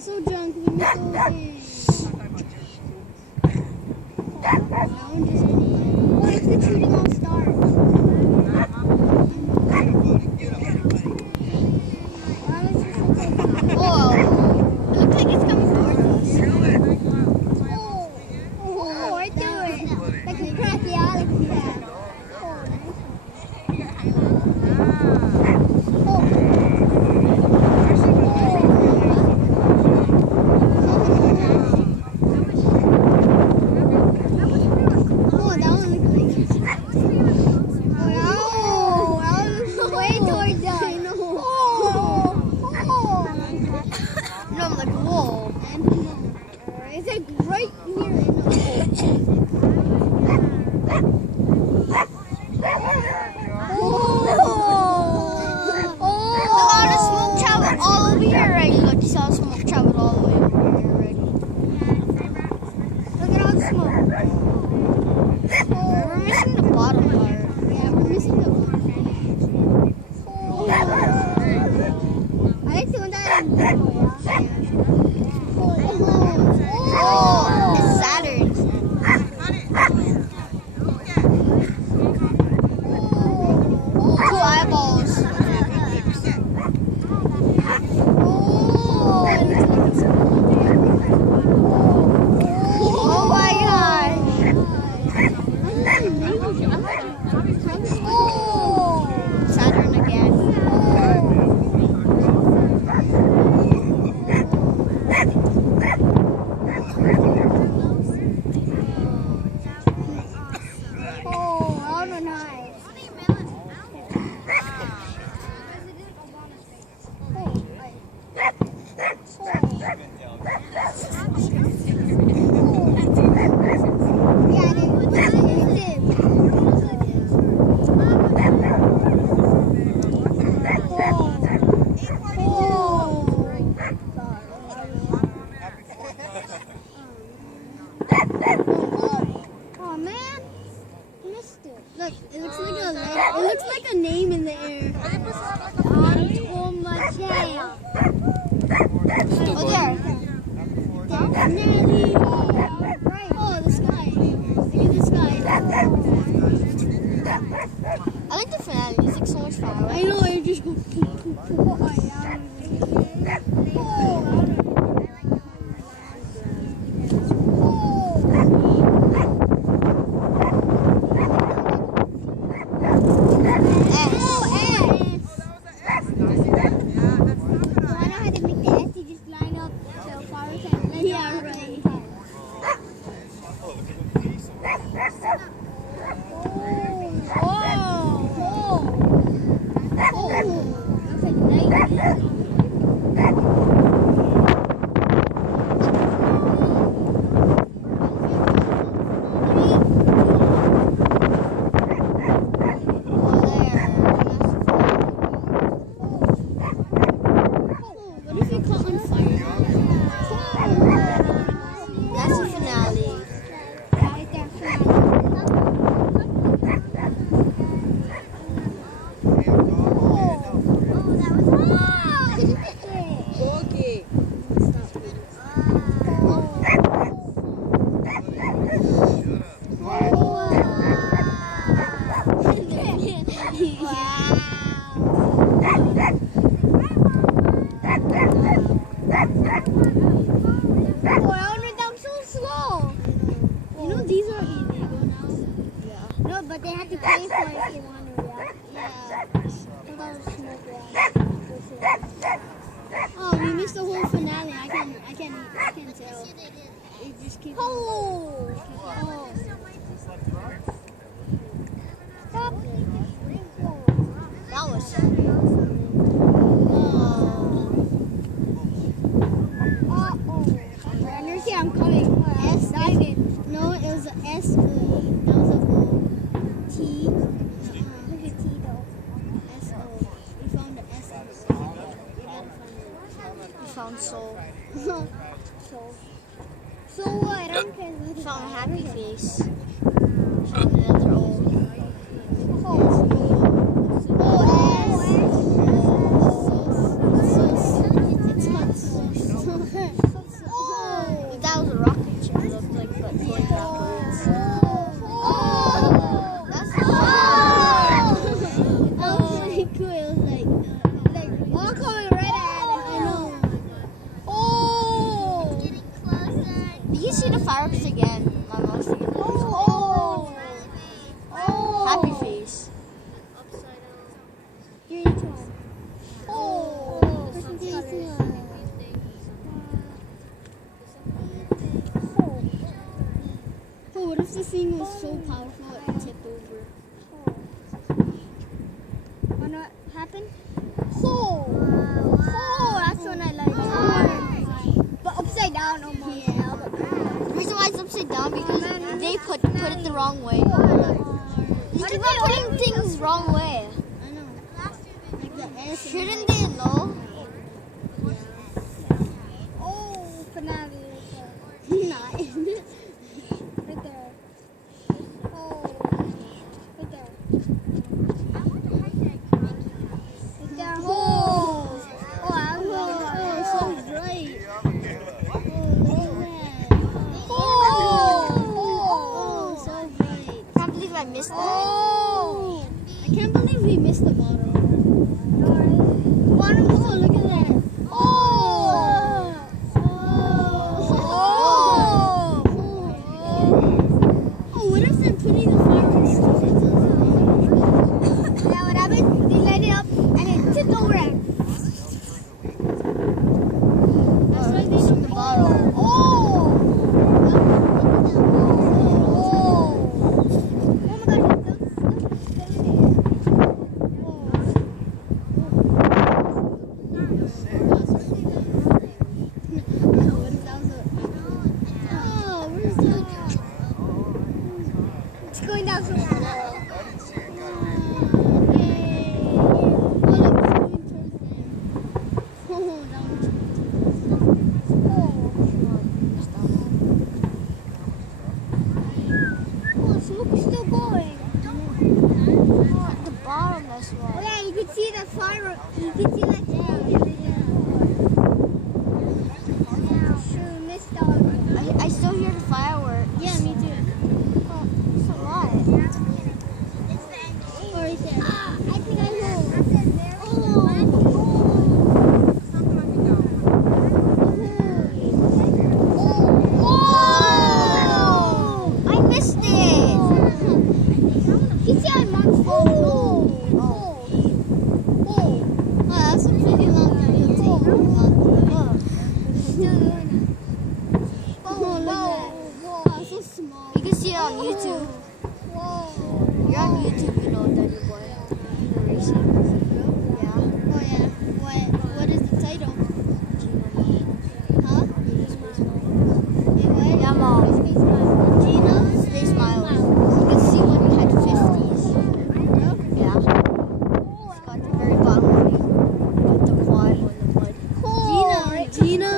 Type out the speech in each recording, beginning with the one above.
So drunk, we missed all let's get shooting all stars. Oh, it looks like it's coming towards us. Oh, right through it. Like a cracky alley we have. Right near it. A lot of smoke traveled all over here already. Look, you saw smoke traveled all the way over here already. Look at all the smoke. We're missing the bottom part. Yeah, we're missing the bottom. I like the one that I it's Saturn. Two eyeballs. Oh my gosh. Saturn again. Oh man, missed it. Look, it looks like a it looks like a name in the air. Oh my god. Oh there. Nelly. Right. Oh, the sky. Look at the sky. I like the finale. It's like so much fun. I know. It just goes. But they have to pay for it if you want to react. Yeah. Oh, we missed the whole finale. I can't tell. It just keeps. Oh. Stop. That was. See, I'm coming. S. No, it was an S. That was a T. Look at T though. S O. We found the S O. We gotta find it. We found soul. So what? I don't care. Found a happy face. thing was so powerful it tipped over. Wanna what happened? Oh, that's when I like it. But upside down almost. Yeah. The reason why it's upside down because they put it the wrong way. They keep on putting things wrong way. I know. Like the S. Shouldn't they know? Oh, finale. Not. Right there. Oh, right there. Right there. Oh, I So bright. Oh, so bright. Can't believe I missed that. Oh. I can't believe we missed the bottle. Oh, look at that. Oh. Oh, what if they're putting the fireworks? Yeah, what happened? They light it up and it tipped over it. That's why they don't bottle. Oh. It's going down so slow. Oh, smoke is still going. At the bottom, that's Oh why. yeah, you can see the fire. You can see that smoke. Yeah, sure, we missed out. I still hear the fireworks. Yeah, me too. So what? Right there. I think I know. Oh! I missed it! You see I'm on phone. Oh, that's a pretty long video tape. Still doing it. Oh, look at that. Oh, so small. You can see it on YouTube. Whoa. You're on YouTube, you know, Daniel Boy. The racing. Yeah. Oh yeah. What is the title? Huh? Wait, what? Yeah, Mom. Gina? Space Miles. You can see when we had 50s. Yeah. It's got the very bottom with the quad on the mud. Gina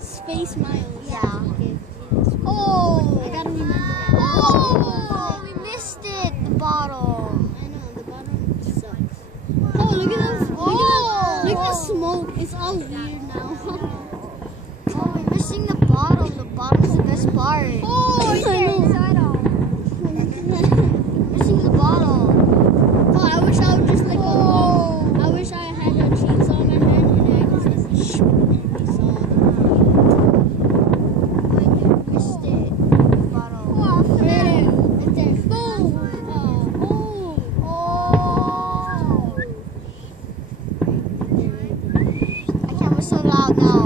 Space Miles. Yeah. Okay. Oh. I gotta remember that. Oh, we missed it. The bottle. I know, the bottom sucks. Oh, look at those. Look at the smoke. It's all weird now. Oh, we're missing the bottom. The bottom's the best part. Oh, right there, inside all. Missing the bottom. Oh, I wish I would just like I wish I had a chainsaw in my hand and I could just shoot and we saw We missed it. The bottom. Oh, the finale. right there. Boom. I can't. We're so loud now.